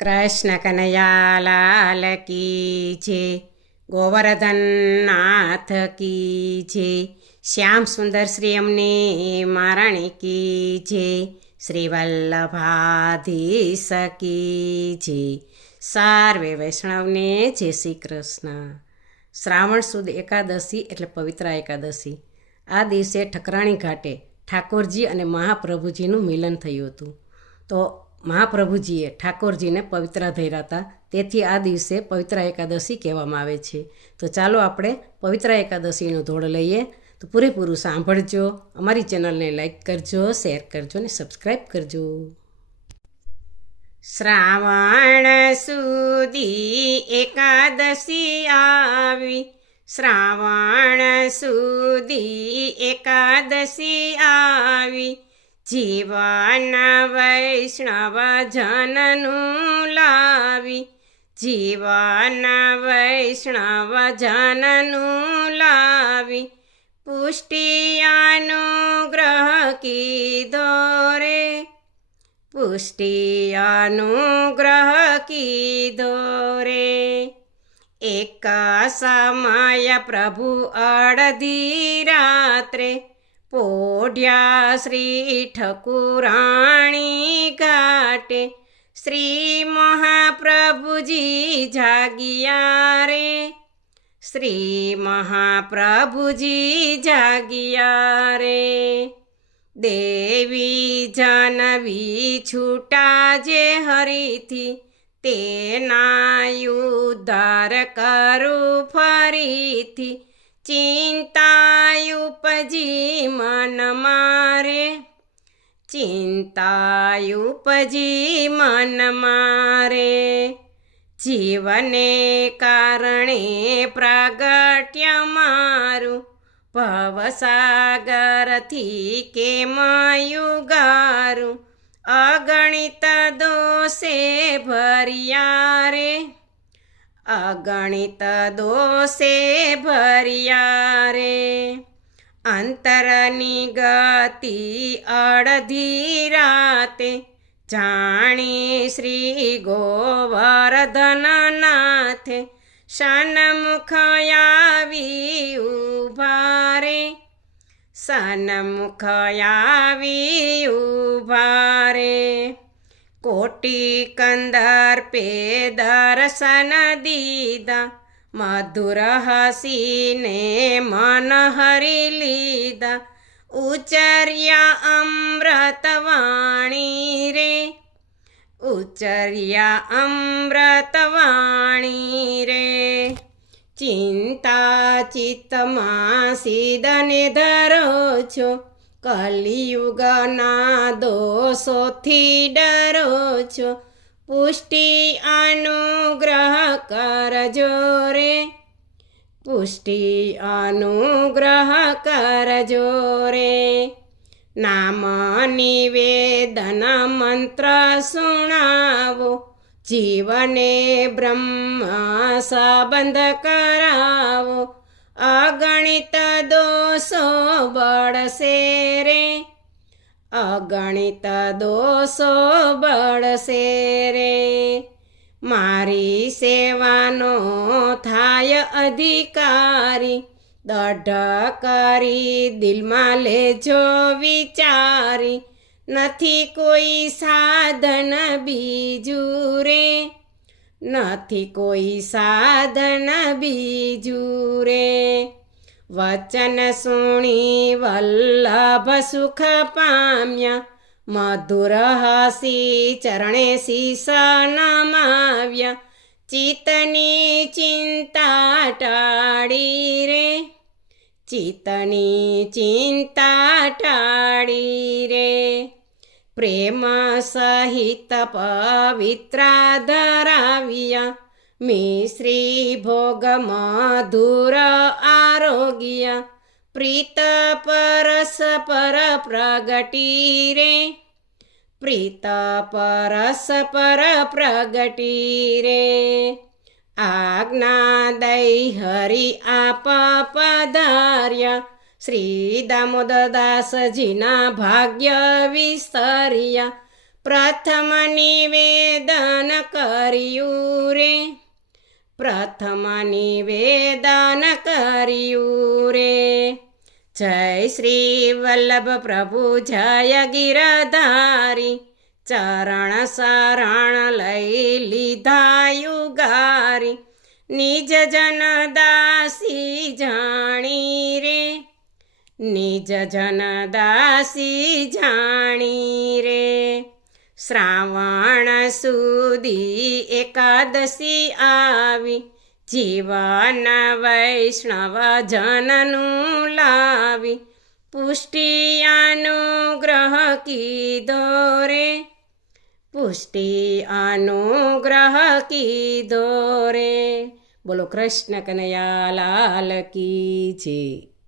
કૃષ્ણ કનૈયા લાલ કી છે, ગોવર્ધન નાથ કી છે, શ્યામ સુંદર શ્રી અમને મહારાણી કી છે, શ્રી વલ્લભાધીશ કી છે, સર્વે વૈષ્ણવને જય શ્રી કૃષ્ણ. શ્રાવણ સુદ એકાદશી એટલે પવિત્ર એકાદશી. આ દિવસે ઠકરાણી ઘાટે ઠાકોરજી અને મહાપ્રભુજીનું મિલન થયું હતું. તો મહાપ્રભુજીએ ઠાકોરજીને પવિત્ર ધર્યા હતા, તેથી આ દિવસે પવિત્ર એકાદશી કહેવામાં આવે છે. તો ચાલો આપણે પવિત્ર એકાદશીનો ધોળ લઈએ. તો પૂરેપૂરું સાંભળજો, અમારી ચેનલને લાઈક કરજો, શેર કરજો અને સબસ્ક્રાઈબ કરજો. શ્રાવણ સુધી એકાદશી આવી, શ્રાવણ સુધી એકાદશી આવી, જીવન વૈષ્ણવ જનનું લાવી, જીવન વૈષ્ણવ જનનું લાવી, પુષ્ટિ અનુગ્રહ કીધો રે, પુષ્ટિ અનુગ્રહ કીધો રે. એક સમય પ્રભુ અડધી રાત્રે પોઢ્યા શ્રી ઠકુરાણી ઘાટે, શ્રી મહાપ્રભુજી જાગ્યા રે, શ્રી મહાપ્રભુજી જાગ્યા રે. દેવી જાનવી છૂટા જે હરીથી, તેના ઉદ્ધાર કરું ફરીથી, ચિંતા ઉપજી મન મારે, ચિંતા ઉપજી મન મારે. જીવને કારણે પ્રાગટ્ય મારું, ભવસાગરથી કેમ યુગારું, અગણિત દોષે ભર્યા રે, અગણિત દોષે ભર્યા રે. અંતરની ગતિ અડધી રાતે, જાણી શ્રી ગોવર્ધન નાથે, સન્મુખ આવી ઉભા રે, સન્મુખ આવી ઉભા રે. કોટી કંદર્પે દર્શન દીધા, મધુર હસીને મન હરી લીધા, ઉચર્યા અમૃતવાણી રે, ઉચર્યા અમૃતવાણી રે. ચિંતા ચિત્તમાં સીધને ધરો છો, કલિયુગના દોષોથી ડરો છો, પુષ્ટિ અનુગ્રહ કરજો રે, પુષ્ટિ અનુગ્રહ કરજો રે. નામ નિવેદન મંત્ર સુણાવો, જીવને બ્રહ્મ સંબંધ કરાવો, અગણિત દોષો બળશે રે, અગણિત દોષો બળશે રે. મારી સેવાનો થાય અધિકારી, દઢ કરી દિલમાં લેજો વિચારી, નથી કોઈ સાધન બીજું રે, નથી કોઈ સાધન બીજું રે. વચન સુણી વલ્લભ સુખ પામ્યા, મધુર હસી ચરણે શીશ નમાવ્યા, ચિત્તની ચિંતા ટાળી રે, ચિત્તની ચિંતા ટાળી રે. પ્રેમ સહિત પવિત્ર ધરાવ્યા, મિશ્રી ભોગ મધુર આરોગ્ય, પ્રીત પરસ્પર પ્રગટી રે, પ્રીત પરસ્પર પ્રગટી રે. આજ્ઞા દઈ હરિ આપ પધાર્યા, શ્રી દામોદરદાસજીના ભાગ્ય વિસ્તર્યા, પ્રથમ નિવેદન કર્યું રે, પ્રથમ નિવેદન કર્યું રે. જય શ્રી વલ્લભ પ્રભુ જય ગિરધારી, ચરણ શરણ લઈ લીધા યુગારી. નિજ જન દાસી જાણી રે, નિજ જન દાસી જાણી રે. શ્રાવણ સુધી એકાદશી આવી, જીવન વૈષ્ણવ જનનું લાવી. પુષ્ટિ અનુગ્રહ કીધો રે, પુષ્ટિ અનુગ્રહ કીધો રે. બોલો કૃષ્ણ કનૈયા લાલ કી જય.